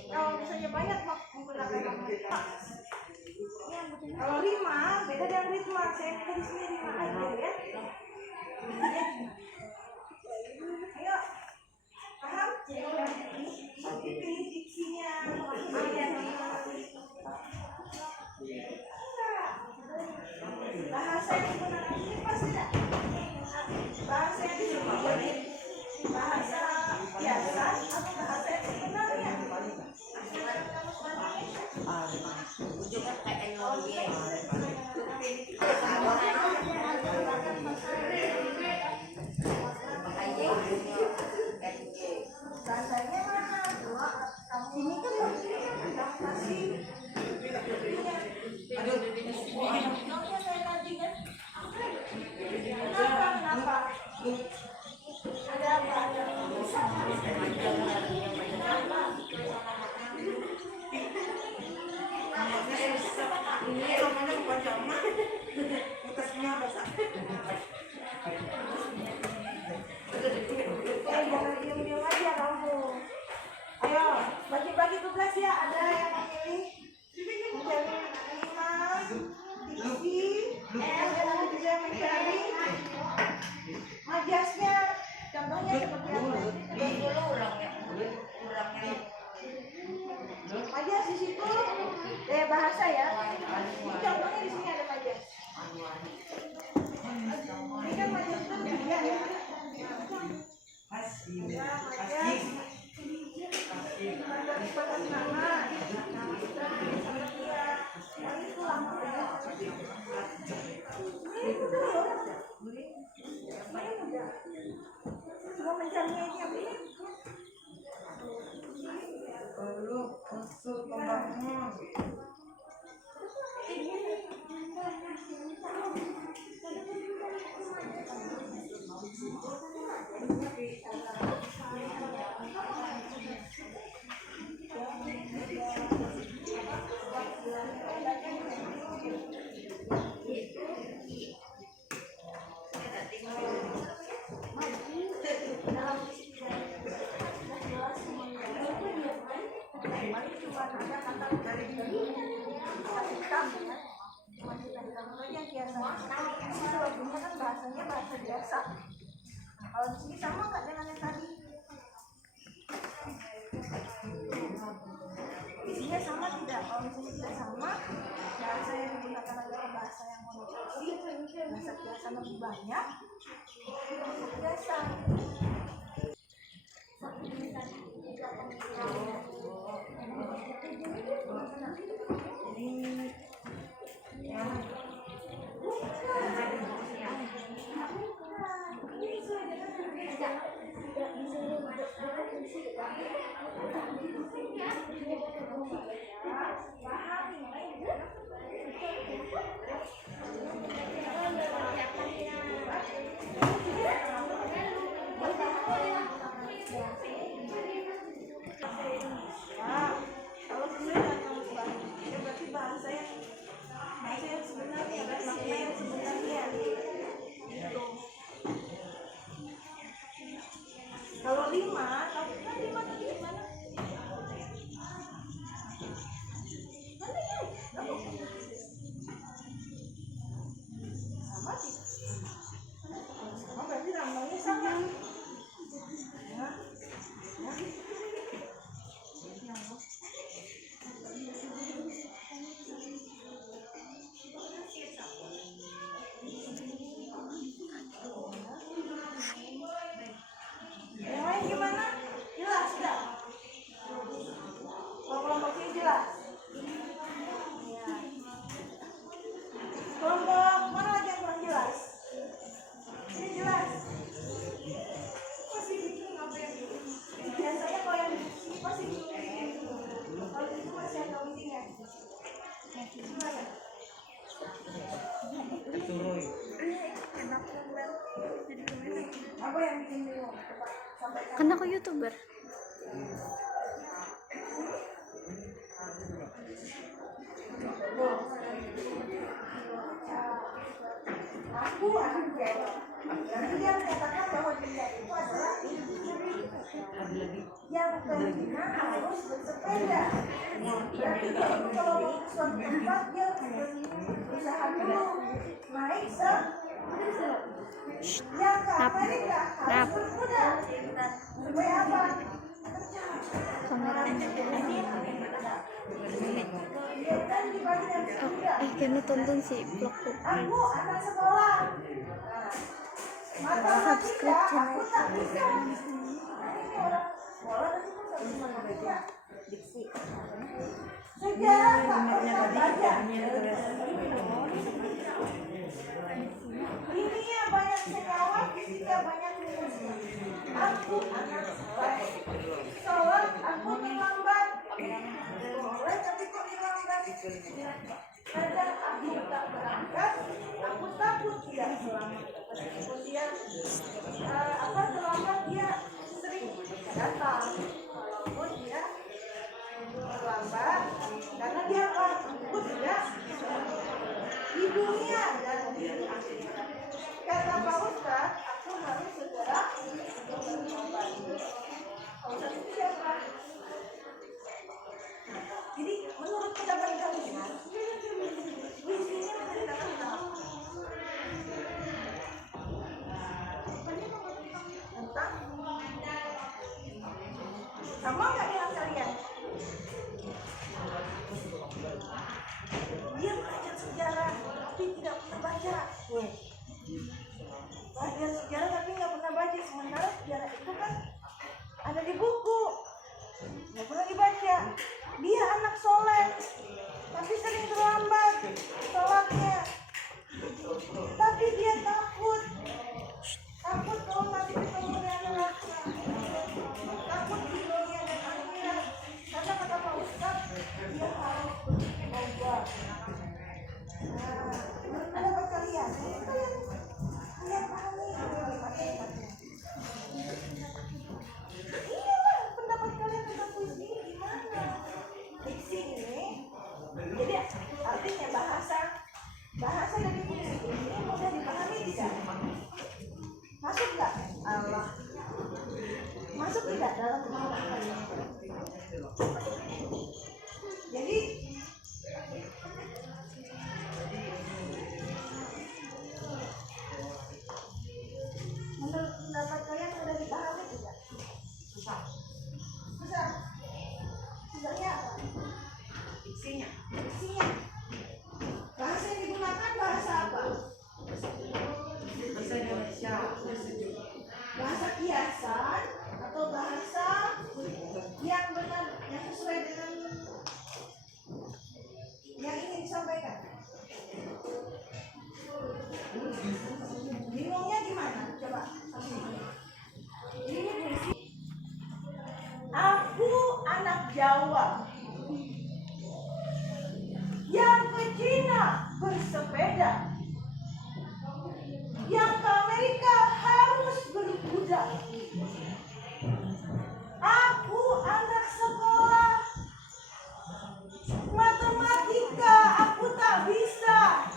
kalau misalnya banyak menggunakan kalau Rima beda dengan Ritma. Saya minta di sini Rima aja ya. Ayo, paham? Ini diksinya, bahasa yang digunakan ini pas tidak? Bahasa yang disebut bahasa biasa atau bahasa yang sebenarnya? Bahasanya mana? Ini kan masih kenapa? Ada apa? Ini namanya pajama, bekasnya basah. Jangan diam-diam aja kamu. Ayo, bagi-bagi tugas ya. Ada yang memilih mencari Rima, Diksi, ada juga yang mencari majasnya. Contohnya seperti apa? Majas di situ, bahasa ya. Ini contohnya di sini ada majas. Ini kan majas itu tiga ya. Cuma mencarinya ini apa? kamu kan? Cuma cerita di kamu aja biasanya. Ini lagunya kan bahasanya bahasa biasa. Nah, kalau di sini sama nggak dengan yang tadi? Isinya sama tidak? Kalau misalnya tidak sama, bahasa yang digunakan adalah bahasa yang konotasi, bahasa kiasan lebih banyak, bahasa kiasan. Kalau sebenarnya kalau sebaliknya berarti bahasa yang sebenarnya, makna yang sebenarnya. Gitu. Kalau 5, tapi kan 5 tadi gimana? Mana ya? Sama sih. Sama berarti lambangnya sama. Ya. Ya. Yang lain gimana? Jelas nggak? Kalau kelompoknya jelas? Ya. Kelompok mana lagi yang kurang jelas? Ini jelas? Masih bingung apa yang bingung? Biasanya kalau yang ini pasti bingung. Kalau itu masih ada ujinya. Gimana? Apa yang bikin bingung? Sampaikan. Kan aku YouTuber. Aku akan jawab. Jadi dia menyatakan bahwa dia itu adalah yang pentingnya harus bersepeda. Berarti dia itu kalau mau ke suatu tempat dia berusaha dulu naik ya kak, mereka harus berkuda. Supaya apa? Kayaknya tonton si vlogku. Aku anak sekolah. Mata Subscribe channel. aku tak bisa. Ini orang sekolah tapi kok tak bisa baca. Sejarah tak pernah baca. Kimia banyak sekawan, fisika banyak rumus. Aku anak sekolah. Sholat aku terlambat. Boleh tapi kok terlambat? Kadang aku tak berangkat, aku takut tidak selamat. Kemudian terlambat dia sering datang. Walaupun dia terlambat, karena dia takut tidak di dunia dan di akhirat. Kata Pak Ustadz, aku harus segera bertobat. Pak Ustadz itu siapa? Jadi menurut pendapat kalian, puisi ini menceritakan tentang sama nggak dengan kalian? Dia belajar sejarah tapi tidak pernah baca. Belajar sejarah tapi nggak pernah baca. Sementara sejarah itu kan ada di buku, nggak pernah dibaca. Dia anak soleh tapi sering terlambat sholatnya. Tapi dia takut kalau nanti ketemu dengan neraka, takut di dunia dan akhirat. Karena kata Pak Ustadz, dia harus bertobat. Pendapat kalian, kalian pahami matematika. disampaikan? Bingungnya gimana? Coba. Ini puisi. Aku anak Jawa yang ke Cina bersepeda, yang ke Amerika harus berkuda. Aku anak sekolah matematika, aku tak bisa.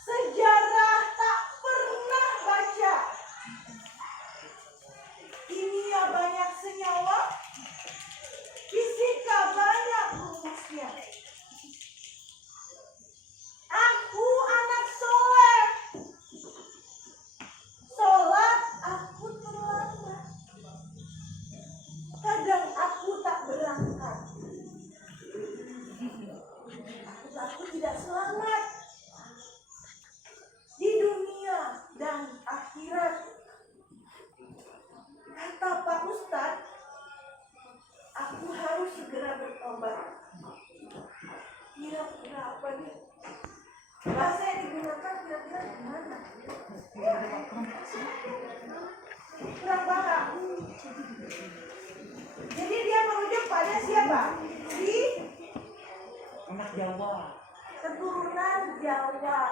Sejarah tak pernah baca. Kimia banyak senyawa, fisika banyak rumusnya. Aku anak soleh. Sholat aku terlambat. Kadang aku tak berangkat. Aku tidak selamat di dunia dan akhirat. Kata Pak Ustadz, aku harus segera bertobat. Kira-kira apa nih? Bahasa yang digunakan kira-kira gimana? Kurang paham. Jadi dia merujuk pada siapa? Si Anak Jawa. keturunan Jawa.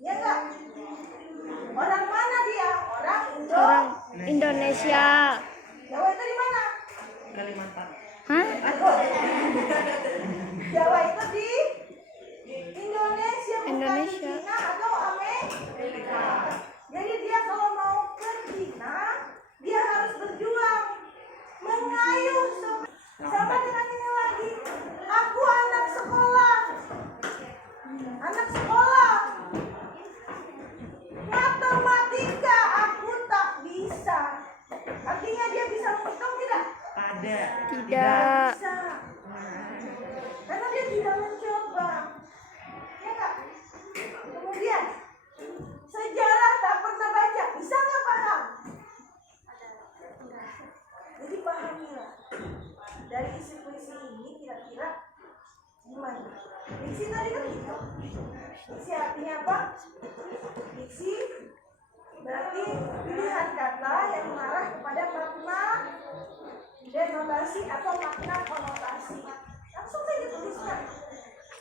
Ya enggak? Orang mana dia? Orang Orang Indonesia. Jawa itu di mana? Kalimantan. Hah? Jawa itu di Indonesia, bukan di Indonesia. Cina atau Amerika. Jadi dia kalau mau ke Cina, dia harus berjuang, mengayuh sama dengan ini lagi. Aku anak sekolah, matematika aku tak bisa. Artinya dia bisa menghitung tidak? Tidak. Bisa. Karena dia tidak mencoba. Ya enggak? Kemudian sejarah tak pernah baca. Bisa nggak paham? Jadi pahamilah. Dari isi puisi ini kira-kira gimana? Diksi tadi kan gitu. Diksi artinya apa? Diksi berarti pilihan kata yang mengarah kepada makna denotasi atau makna konotasi. Langsung saja tuliskan.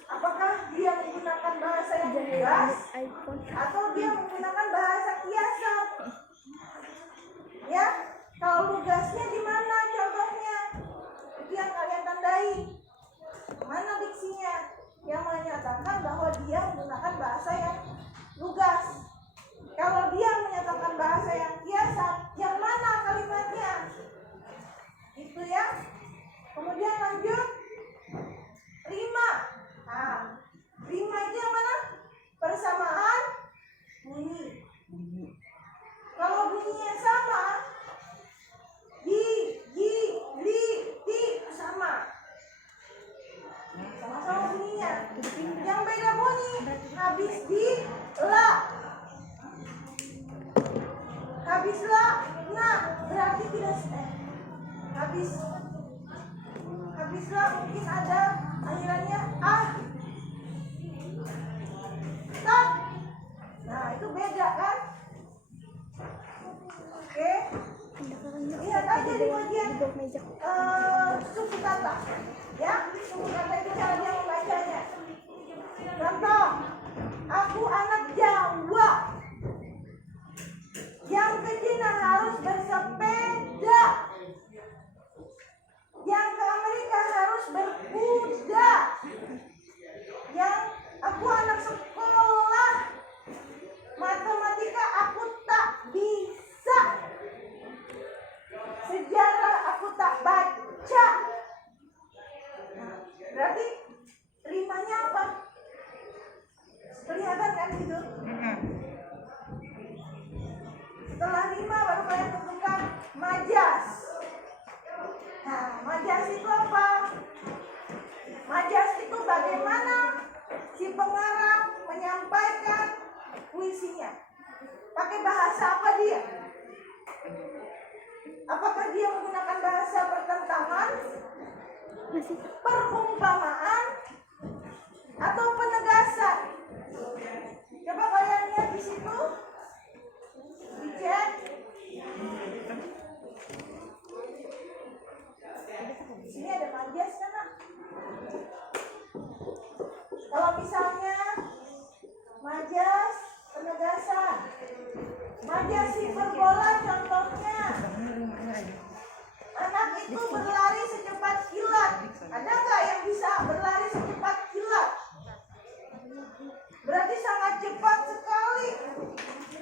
Apakah dia menggunakan bahasa yang lugas atau dia menggunakan bahasa kiasan? Ya, kalau lugasnya di mana contohnya? Itu yang kalian tandai. Mana diksinya yang menyatakan bahwa dia menggunakan bahasa yang lugas? Kalau dia menyatakan bahasa yang kiasan, yang mana kalimatnya? Itu ya. Kemudian lanjut. Rima. Nah, rima itu yang mana? Persamaan bunyi. Kalau bunyinya sama, di, li, ti sama. Sama-sama bunyinya. Yang beda bunyi habis di la. Habis la, nah berarti tidak habis la mungkin ada akhirannya ah. Tak. Nah, itu beda kan? Oke. Lihat aja di bagian suku kata. Ya, suku kata itu cara dia membacanya. Contoh, aku anak Jawa yang ke Cina harus bersepeda, yang ke Amerika harus berkuda, yang aku anak sekolah matematika aku tak bisa, sejarah aku tak baca. Nah, berarti rimanya apa? Kelihatan kan gitu? Setelah rima baru kalian tentukan majas. Nah, majas itu apa? Majas itu bagaimana si pengarang menyampaikan puisinya. Pakai bahasa apa dia? Apakah dia menggunakan bahasa pertentangan, perumpamaan, atau penegasan? Coba kalian lihat di situ. Dicek. Di sini ada majas kan, Nak? Kalau misalnya majas penegasan, majas hiperbola contohnya. Anak itu berlari secepat kilat. Ada nggak yang bisa berlari secepat kilat? Berarti sangat cepat sekali.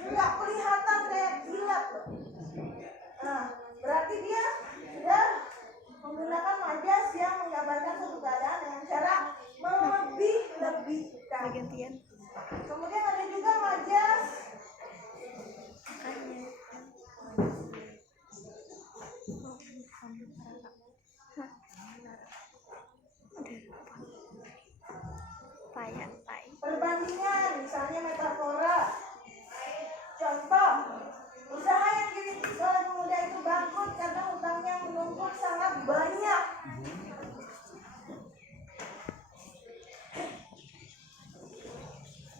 Nggak kelihatan kayak kilat. Nah, berarti dia sudah menggunakan majas yang menggambarkan suatu keadaan dengan cara melebih-lebihkan. Kemudian ada juga majas perbandingan, misalnya metafora. Contoh, usaha yang dirintis oleh pemuda itu bangkrut karena hutangnya menumpuk sangat banyak.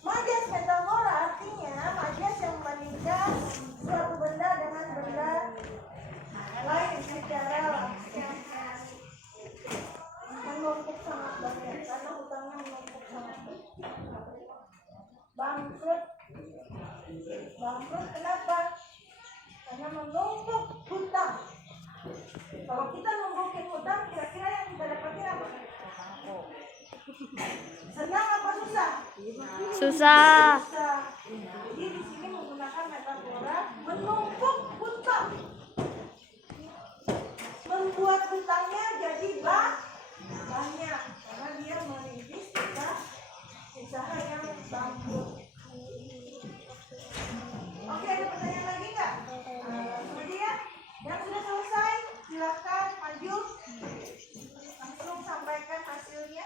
Majas metafora artinya majas yang membandingkan suatu benda dengan benda lain secara langsung. Menumpuk sangat banyak karena hutangnya menumpuk sangat banyak. Bangkrut kenapa? Karena menumpuk hutang. Kalau kita numpukin hutang, kira-kira yang kita dapatin apa? Senang apa susah? Susah. Jadi di sini menggunakan metafora menumpuk hutang, membuat hutangnya jadi banyak karena dia merintis usaha yang bangkrut. Oke, ada pertanyaan lagi nggak? Kemudian yang sudah selesai silakan maju, langsung sampaikan hasilnya.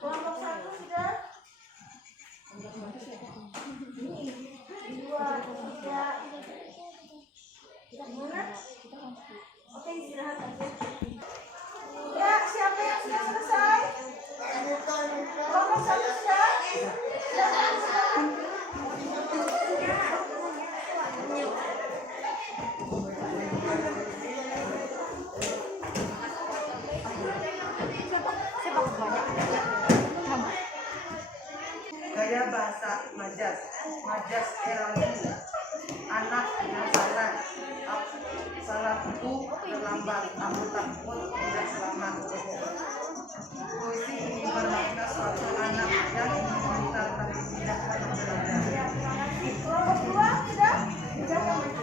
Kelompok 1 sudah? 2, 3. Gimana? Oke, istirahat aja. Ya, siapa yang sudah selesai? Kelompok 1 sudah? Gaya bahasa majas, majas era dulu. Anak yang salah itu terlambat, aku takut tidak selamat. Puisi ini bermakna suatu anak yang pintar tapi tidak pernah belajar. Ya, terima kasih. Kelompok 2 sudah? Sudah maju.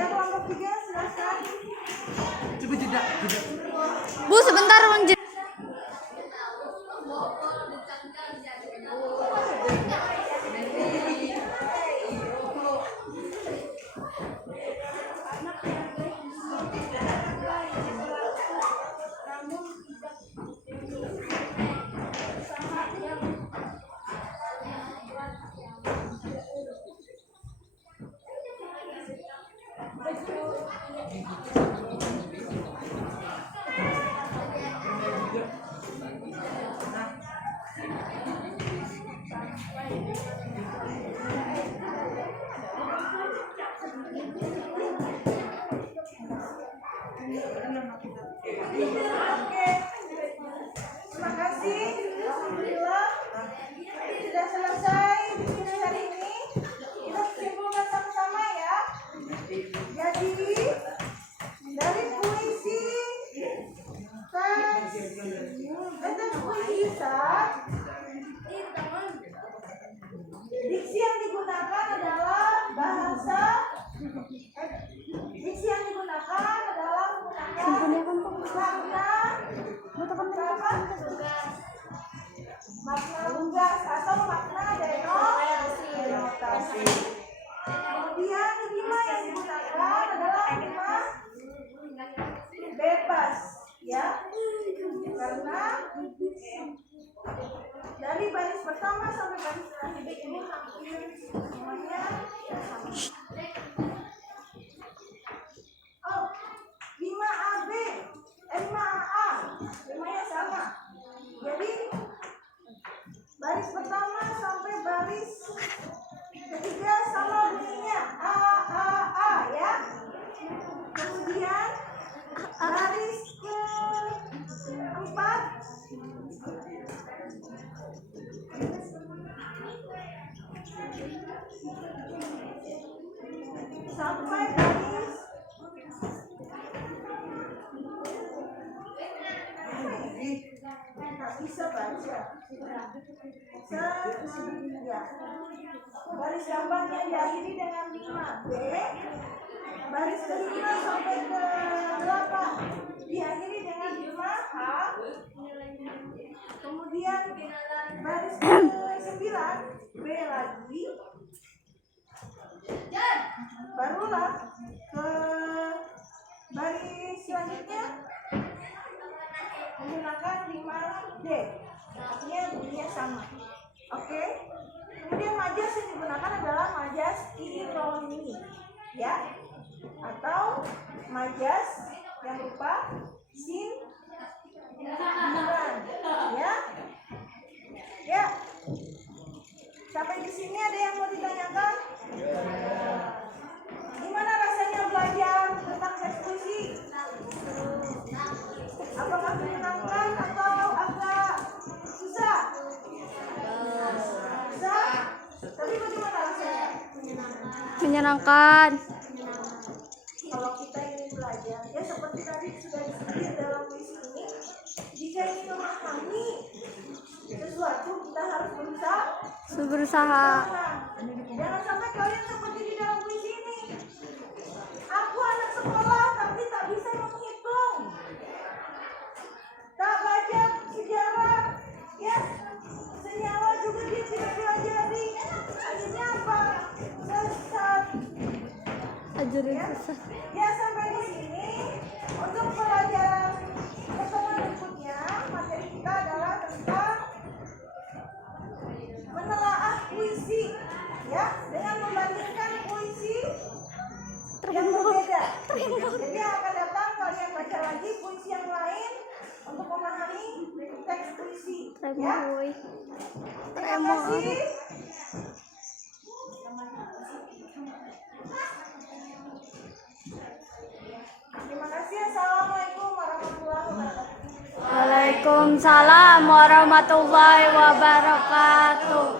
Ya, kelompok 3 selesai. Coba jeda. Bu, sebentar lanjut. Oke, terima kasih. Alhamdulillah sudah selesai diskusi hari ini. Kita simpulkan sama-sama ya. Jadi dari puisi teks puisi Diksi yang digunakan adalah bahasa diksi yang digunakan adalah menggunakan makna tugas atau makna denotasi. Kemudian kelima yang digunakan adalah kelima bebas, ya, karena dari baris pertama sampai baris terakhir ini hampir semuanya sama. Oh, 5AB, 5AA, semuanya sama. Jadi baris pertama sampai baris ketiga sama bunyinya A, ya. Kemudian baris keempat sampai baris bisa baca ya. Baris gambarnya diakhiri dengan 5B, baris ke-5 sampai ke-8 diakhiri dengan 5H, kemudian baris ke-9 B lagi, barulah ke baris selanjutnya menggunakan 5D, artinya bunyinya sama. Oke. Kemudian majas yang digunakan adalah majas ironi, ya, atau majas yang berupa sindiran, ya. Ya. Sampai di sini ada yang mau ditanyakan? Gimana rasanya belajar tentang teks puisi? Apakah menyenangkan atau agak susah? Susah? Tapi bagaimana rasanya? Menyenangkan. Kalau kita ingin belajar, ya seperti tadi sudah disebut dalam puisi ini, jika ingin memahami sesuatu kita harus berusaha. Jangan sampai kalian seperti di dalam puisi ini. Aku anak sekolah tapi tak bisa menghitung, tak baca sejarah, ya, senyawa juga dia tidak pelajari. Akhirnya apa? Sesat. Ajarin Ya, susah. ya sampai di sini untuk pelajaran pertemuan berikutnya materi kita adalah tentang menelaah puisi, ya, dengan membandingkan puisi yang berbeda. Jadi yang akan datang kalian baca lagi puisi yang lain untuk memahami teks puisi, ya. Terima kasih. Terima kasih. Assalamualaikum warahmatullahi wabarakatuh. Waalaikumsalam warahmatullahi wabarakatuh.